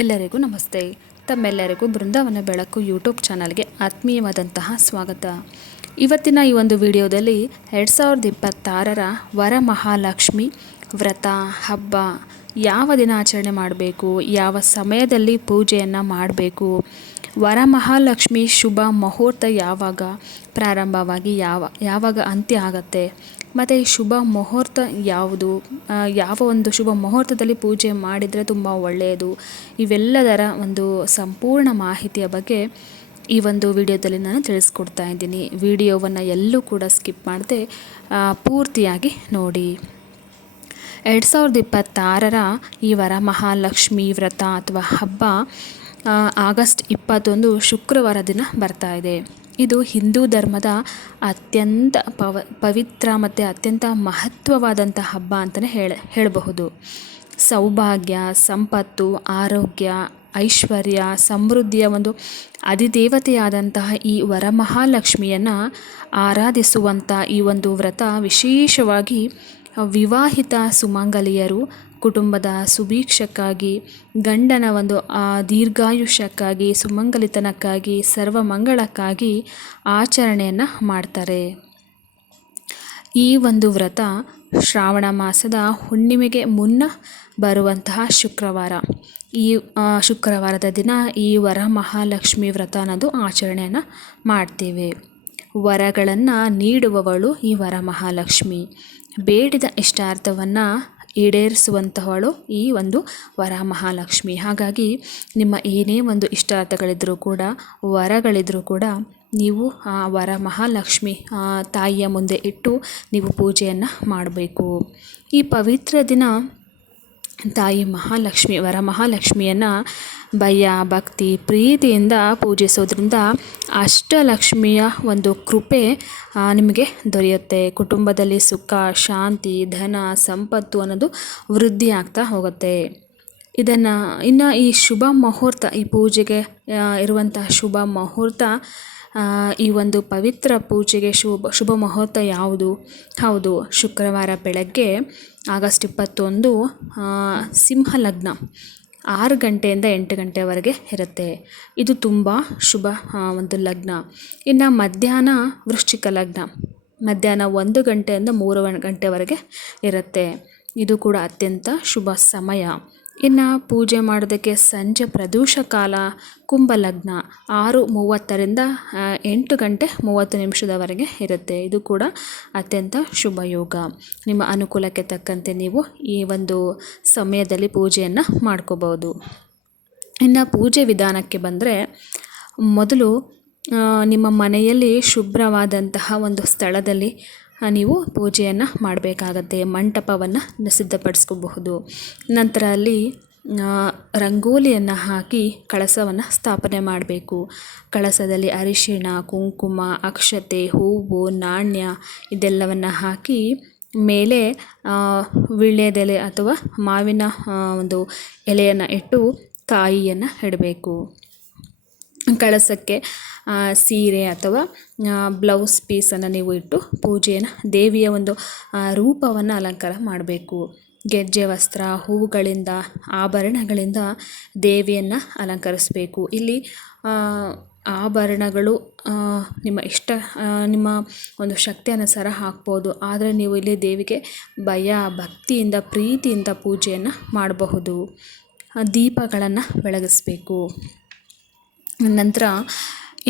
ಎಲ್ಲರಿಗೂ ನಮಸ್ತೆ. ತಮ್ಮೆಲ್ಲರಿಗೂ ಬೃಂದಾವನ ಬೆಳಕು ಯೂಟ್ಯೂಬ್ ಚಾನಲ್ಗೆ ಆತ್ಮೀಯವಾದಂತಹ ಸ್ವಾಗತ. ಇವತ್ತಿನ ಈ ಒಂದು ವಿಡಿಯೋದಲ್ಲಿ 2026ರ ವರಮಹಾಲಕ್ಷ್ಮಿ ವ್ರತ ಹಬ್ಬ ಯಾವ ದಿನ ಆಚರಣೆ ಮಾಡಬೇಕು, ಯಾವ ಸಮಯದಲ್ಲಿ ಪೂಜೆಯನ್ನು ಮಾಡಬೇಕು, ವರಮಹಾಲಕ್ಷ್ಮಿ ಶುಭ ಮುಹೂರ್ತ ಯಾವಾಗ ಪ್ರಾರಂಭವಾಗಿ ಯಾವಾಗ ಅಂತ್ಯ ಆಗುತ್ತೆ, ಮತ್ತು ಈ ಶುಭ ಮುಹೂರ್ತ ಯಾವುದು, ಯಾವ ಒಂದು ಶುಭ ಮುಹೂರ್ತದಲ್ಲಿ ಪೂಜೆ ಮಾಡಿದರೆ ತುಂಬ ಒಳ್ಳೆಯದು, ಇವೆಲ್ಲದರ ಒಂದು ಸಂಪೂರ್ಣ ಮಾಹಿತಿಯ ಬಗ್ಗೆ ಈ ಒಂದು ವಿಡಿಯೋದಲ್ಲಿ ನಾನು ತಿಳಿಸ್ಕೊಡ್ತಾ ಇದ್ದೀನಿ. ವಿಡಿಯೋವನ್ನು ಎಲ್ಲೂ ಕೂಡ ಸ್ಕಿಪ್ ಮಾಡದೆ ಪೂರ್ತಿಯಾಗಿ ನೋಡಿ. 2026ರ ಈ ವರಮಹಾಲಕ್ಷ್ಮಿ ವ್ರತ ಅಥವಾ ಹಬ್ಬ ಆಗಸ್ಟ್ 21 ಶುಕ್ರವಾರ ದಿನ ಬರ್ತಾ ಇದೆ. ಇದು ಹಿಂದೂ ಧರ್ಮದ ಅತ್ಯಂತ ಪವಿತ್ರ ಮತ್ತು ಅತ್ಯಂತ ಮಹತ್ವವಾದಂಥ ಹಬ್ಬ ಅಂತಲೇ ಹೇಳಬಹುದು. ಸೌಭಾಗ್ಯ, ಸಂಪತ್ತು, ಆರೋಗ್ಯ, ಐಶ್ವರ್ಯ, ಸಮೃದ್ಧಿಯ ಒಂದು ಅಧಿದೇವತೆಯಾದಂತಹ ಈ ವರಮಹಾಲಕ್ಷ್ಮಿಯನ್ನು ಆರಾಧಿಸುವಂಥ ಈ ಒಂದು ವ್ರತ ವಿಶೇಷವಾಗಿ ವಿವಾಹಿತ ಸುಮಂಗಲಿಯರು ಕುಟುಂಬದ ಸುಭೀಕ್ಷಕ್ಕಾಗಿ, ಗಂಡನ ಒಂದು ದೀರ್ಘಾಯುಷ್ಯಕ್ಕಾಗಿ, ಸುಮಂಗಲಿತನಕ್ಕಾಗಿ, ಸರ್ವಮಂಗಳಕ್ಕಾಗಿ ಆಚರಣೆಯನ್ನು ಮಾಡ್ತಾರೆ. ಈ ಒಂದು ವ್ರತ ಶ್ರಾವಣ ಮಾಸದ ಹುಣ್ಣಿಮೆಗೆ ಮುನ್ನ ಬರುವಂತಹ ಶುಕ್ರವಾರ. ಈ ಶುಕ್ರವಾರದ ದಿನ ಈ ವರಮಹಾಲಕ್ಷ್ಮಿ ವ್ರತ ಅನ್ನೋದು ಆಚರಣೆಯನ್ನು ಮಾಡ್ತೇವೆ. ವರಗಳನ್ನು ನೀಡುವವಳು ಈ ವರಮಹಾಲಕ್ಷ್ಮಿ. ಬೇಡಿದ ಇಷ್ಟಾರ್ಥವನ್ನು ಈಡೇರಿಸುವಂತಹವಳು ಈ ಒಂದು ವರಮಹಾಲಕ್ಷ್ಮಿ. ಹಾಗಾಗಿ ನಿಮ್ಮ ಏನೇ ಒಂದು ಇಷ್ಟಾರ್ಥಗಳಿದ್ದರೂ ಕೂಡ, ವರಗಳಿದ್ದರೂ ಕೂಡ ನೀವು ಆ ವರಮಹಾಲಕ್ಷ್ಮಿ ತಾಯಿಯ ಮುಂದೆ ಇಟ್ಟು ನೀವು ಪೂಜೆಯನ್ನು ಮಾಡಬೇಕು. ಈ ಪವಿತ್ರ ದಿನ ತಾಯಿ ಮಹಾಲಕ್ಷ್ಮಿ ವರಮಹಾಲಕ್ಷ್ಮಿಯನ್ನು ಭಯ, ಭಕ್ತಿ, ಪ್ರೀತಿಯಿಂದ ಪೂಜಿಸೋದ್ರಿಂದ ಅಷ್ಟಲಕ್ಷ್ಮಿಯ ಒಂದು ಕೃಪೆ ನಿಮಗೆ ದೊರೆಯುತ್ತೆ. ಕುಟುಂಬದಲ್ಲಿ ಸುಖ, ಶಾಂತಿ, ಧನ, ಸಂಪತ್ತು ಅನ್ನೋದು ವೃದ್ಧಿ ಆಗ್ತಾ ಹೋಗುತ್ತೆ. ಇನ್ನು ಈ ಶುಭ ಮುಹೂರ್ತ, ಈ ಪೂಜೆಗೆ ಇರುವಂತಹ ಶುಭ ಮುಹೂರ್ತ, ಈ ಒಂದು ಪವಿತ್ರ ಪೂಜೆಗೆ ಶುಭ ಮುಹೂರ್ತ ಯಾವುದು? ಹೌದು, ಶುಕ್ರವಾರ ಬೆಳಗ್ಗೆ ಆಗಸ್ಟ್ 21 ಸಿಂಹ ಲಗ್ನ 6 ಗಂಟೆಯಿಂದ 8 ಗಂಟೆವರೆಗೆ ಇರುತ್ತೆ. ಇದು ತುಂಬ ಶುಭ ಒಂದು ಲಗ್ನ. ಇನ್ನು ಮಧ್ಯಾಹ್ನ ವೃಶ್ಚಿಕ ಲಗ್ನ, ಮಧ್ಯಾಹ್ನ 1 ಗಂಟೆಯಿಂದ 3 ಗಂಟೆವರೆಗೆ ಇರುತ್ತೆ. ಇದು ಕೂಡ ಅತ್ಯಂತ ಶುಭ ಸಮಯ. ಇನ್ನು ಪೂಜೆ ಮಾಡೋದಕ್ಕೆ ಸಂಜೆ ಪ್ರದೋಷ ಕಾಲ ಕುಂಭಲಗ್ನ 6:30ರಿಂದ 8 ಗಂಟೆ 30 ನಿಮಿಷದವರೆಗೆ ಇರುತ್ತೆ. ಇದು ಕೂಡ ಅತ್ಯಂತ ಶುಭ ಯೋಗ. ನಿಮ್ಮ ಅನುಕೂಲಕ್ಕೆ ತಕ್ಕಂತೆ ನೀವು ಈ ಒಂದು ಸಮಯದಲ್ಲಿ ಪೂಜೆಯನ್ನು ಮಾಡ್ಕೋಬೋದು. ಇನ್ನು ಪೂಜೆ ವಿಧಾನಕ್ಕೆ ಬಂದರೆ, ಮೊದಲು ನಿಮ್ಮ ಮನೆಯಲ್ಲಿ ಶುಭ್ರವಾದಂತಹ ಒಂದು ಸ್ಥಳದಲ್ಲಿ ನೀವು ಪೂಜೆಯನ್ನು ಮಾಡಬೇಕಾಗತ್ತೆ. ಮಂಟಪವನ್ನು ಸಿದ್ಧಪಡಿಸ್ಕೋಬಹುದು. ನಂತರ ಅಲ್ಲಿ ರಂಗೋಲಿಯನ್ನು ಹಾಕಿ ಕಳಸವನ್ನು ಸ್ಥಾಪನೆ ಮಾಡಬೇಕು. ಕಳಸದಲ್ಲಿ ಅರಿಶಿಣ, ಕುಂಕುಮ, ಅಕ್ಷತೆ, ಹೂವು, ನಾಣ್ಯ ಇದೆಲ್ಲವನ್ನು ಹಾಕಿ ಮೇಲೆ ವೀಳ್ಯದೆಲೆ ಅಥವಾ ಮಾವಿನ ಒಂದು ಎಲೆಯನ್ನು ಇಟ್ಟು ಕಾಯಿಯನ್ನು ಇಡಬೇಕು. ಕಳಸಕ್ಕೆ ಸೀರೆ ಅಥವಾ ಬ್ಲೌಸ್ ಪೀಸನ್ನು ನೀವು ಇಟ್ಟು ಪೂಜೆಯನ್ನು, ದೇವಿಯ ಒಂದು ರೂಪವನ್ನು ಅಲಂಕಾರ ಮಾಡಬೇಕು. ಗೆಜ್ಜೆ ವಸ್ತ್ರ, ಹೂವುಗಳಿಂದ, ಆಭರಣಗಳಿಂದ ದೇವಿಯನ್ನು ಅಲಂಕರಿಸಬೇಕು. ಇಲ್ಲಿ ಆಭರಣಗಳು ನಿಮ್ಮ ಒಂದು ಶಕ್ತಿ ಅನುಸಾರ ಹಾಕ್ಬೋದು. ಆದರೆ ನೀವು ಇಲ್ಲಿ ದೇವಿಗೆ ಭಯ, ಭಕ್ತಿಯಿಂದ, ಪ್ರೀತಿಯಿಂದ ಪೂಜೆಯನ್ನು ಮಾಡಬಹುದು. ದೀಪಗಳನ್ನು ಬೆಳಗಿಸ್ಬೇಕು. ನಂತರ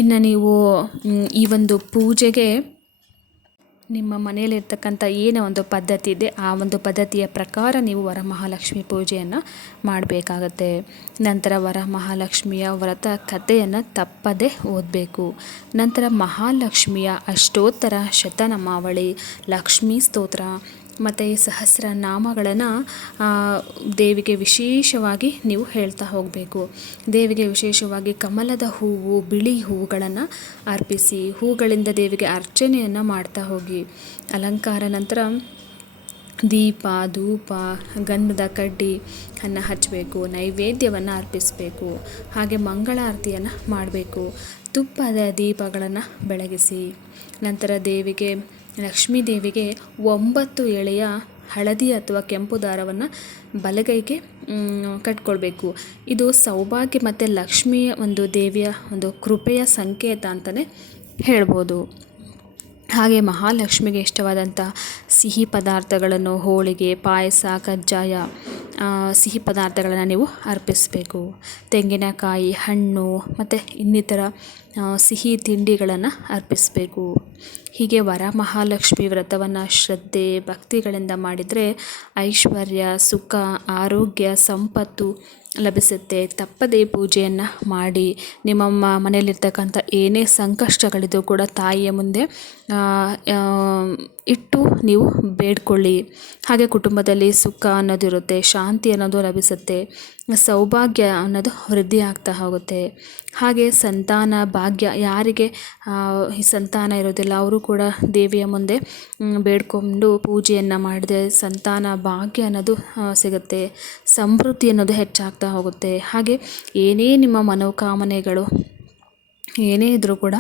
ಇನ್ನು ನೀವು ಈ ಒಂದು ಪೂಜೆಗೆ ನಿಮ್ಮ ಮನೆಯಲ್ಲಿರ್ತಕ್ಕಂಥ ಏನೋ ಒಂದು ಪದ್ಧತಿ ಇದೆ, ಆ ಒಂದು ಪದ್ಧತಿಯ ಪ್ರಕಾರ ನೀವು ವರಮಹಾಲಕ್ಷ್ಮಿ ಪೂಜೆಯನ್ನು ಮಾಡಬೇಕಾಗತ್ತೆ. ನಂತರ ವರಮಹಾಲಕ್ಷ್ಮಿಯ ವ್ರತ ಕಥೆಯನ್ನು ತಪ್ಪದೆ ಓದಬೇಕು. ನಂತರ ಮಹಾಲಕ್ಷ್ಮಿಯ ಅಷ್ಟೋತ್ತರ ಶತನಾಮಾವಳಿ, ಲಕ್ಷ್ಮೀ ಸ್ತೋತ್ರ ಮತ್ತು ಈ ಸಹಸ್ರನಾಮಗಳನ್ನು ದೇವಿಗೆ ವಿಶೇಷವಾಗಿ ನೀವು ಹೇಳ್ತಾ ಹೋಗಬೇಕು. ದೇವಿಗೆ ವಿಶೇಷವಾಗಿ ಕಮಲದ ಹೂವು, ಬಿಳಿ ಹೂವುಗಳನ್ನು ಅರ್ಪಿಸಿ, ಹೂಗಳಿಂದ ದೇವಿಗೆ ಅರ್ಚನೆಯನ್ನು ಮಾಡ್ತಾ ಹೋಗಿ. ಅಲಂಕಾರ ನಂತರ ದೀಪ, ಧೂಪ, ಗಂಧದ ಕಡ್ಡಿ ಅನ್ನು ಹಚ್ಚಬೇಕು. ನೈವೇದ್ಯವನ್ನು ಅರ್ಪಿಸಬೇಕು. ಹಾಗೆ ಮಂಗಳಾರತಿಯನ್ನು ಮಾಡಬೇಕು. ತುಪ್ಪದ ದೀಪಗಳನ್ನು ಬೆಳಗಿಸಿ. ನಂತರ ಲಕ್ಷ್ಮೀ ದೇವಿಗೆ 9 ಎಳೆಯ ಹಳದಿ ಅಥವಾ ಕೆಂಪು ದಾರವನ್ನು ಬಲಗೈಗೆ ಕಟ್ಕೊಳ್ಬೇಕು. ಇದು ಸೌಭಾಗ್ಯ ಮತ್ತು ಲಕ್ಷ್ಮಿಯ ಒಂದು ದೇವಿಯ ಒಂದು ಕೃಪೆಯ ಸಂಕೇತ ಅಂತಲೇ ಹೇಳ್ಬೋದು. ಹಾಗೆ ಮಹಾಲಕ್ಷ್ಮಿಗೆ ಇಷ್ಟವಾದಂಥ ಸಿಹಿ ಪದಾರ್ಥಗಳನ್ನು ಹೋಳಿಗೆ, ಪಾಯಸ, ಕಜ್ಜಾಯ ಸಿಹಿ ಪದಾರ್ಥಗಳನ್ನು ನೀವು ಅರ್ಪಿಸಬೇಕು. ತೆಂಗಿನಕಾಯಿ, ಹಣ್ಣು ಮತ್ತು ಇನ್ನಿತರ ಸಿಹಿ ತಿಂಡಿಗಳನ್ನು ಅರ್ಪಿಸಬೇಕು. ಹೀಗೆ ವರಮಹಾಲಕ್ಷ್ಮಿ ವ್ರತವನ್ನು ಶ್ರದ್ಧೆ ಭಕ್ತಿಗಳಿಂದ ಮಾಡಿದರೆ ಐಶ್ವರ್ಯ, ಸುಖ, ಆರೋಗ್ಯ, ಸಂಪತ್ತು ಲಭಿಸುತ್ತೆ. ತಪ್ಪದೇ ಪೂಜೆಯನ್ನು ಮಾಡಿ ನಿಮ್ಮ ಮನೆಯಲ್ಲಿರ್ತಕ್ಕಂಥ ಏನೇ ಸಂಕಷ್ಟಗಳಿದ್ರೂ ಕೂಡ ತಾಯಿಯ ಮುಂದೆ ಇಟ್ಟು ನೀವು ಬೇಡ್ಕೊಳ್ಳಿ. ಹಾಗೆ ಕುಟುಂಬದಲ್ಲಿ ಸುಖ ಅನ್ನೋದಿರುತ್ತೆ, ಶಾಂತಿ ಅನ್ನೋದು ಲಭಿಸುತ್ತೆ, ಸೌಭಾಗ್ಯ ಅನ್ನೋದು ವೃದ್ಧಿ ಆಗ್ತಾ ಹೋಗುತ್ತೆ. ಹಾಗೆ ಸಂತಾನ ಭಾಗ್ಯ, ಯಾರಿಗೆ ಈ ಸಂತಾನ ಇರೋದಿಲ್ಲ ಅವರು ಕೂಡ ದೇವಿಯ ಮುಂದೆ ಬೇಡ್ಕೊಂಡು ಪೂಜೆಯನ್ನು ಮಾಡಿದ್ರೆ ಸಂತಾನ ಭಾಗ್ಯ ಅನ್ನೋದು ಸಿಗುತ್ತೆ, ಸಮೃದ್ಧಿ ಅನ್ನೋದು ಹೆಚ್ಚಾಗ್ತಾ ಹೋಗುತ್ತೆ. ಹಾಗೆ ಏನೇ ನಿಮ್ಮ ಮನೋಕಾಮನೆಗಳು ಏನೇ ಇದ್ದರೂ ಕೂಡ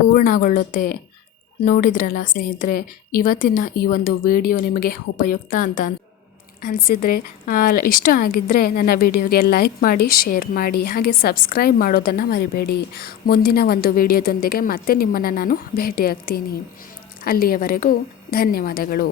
ಪೂರ್ಣಗೊಳ್ಳುತ್ತೆ. ನೋಡಿದ್ರಲ್ಲ ಸ್ನೇಹಿತರೆ, ಇವತ್ತಿನ ಈ ಒಂದು ವಿಡಿಯೋ ನಿಮಗೆ ಉಪಯುಕ್ತ ಅಂತ ಅನಿಸಿದರೆ, ಇಷ್ಟ ಆಗಿದ್ದರೆ ನನ್ನ ವಿಡಿಯೋಗೆ ಲೈಕ್ ಮಾಡಿ, ಶೇರ್ ಮಾಡಿ, ಹಾಗೆ ಸಬ್ಸ್ಕ್ರೈಬ್ ಮಾಡೋದನ್ನು ಮರಿಬೇಡಿ. ಮುಂದಿನ ಒಂದು ವಿಡಿಯೋದೊಂದಿಗೆ ಮತ್ತೆ ನಿಮ್ಮನ್ನು ನಾನು ಭೇಟಿಯಾಗ್ತೀನಿ. ಅಲ್ಲಿಯವರೆಗೂ ಧನ್ಯವಾದಗಳು.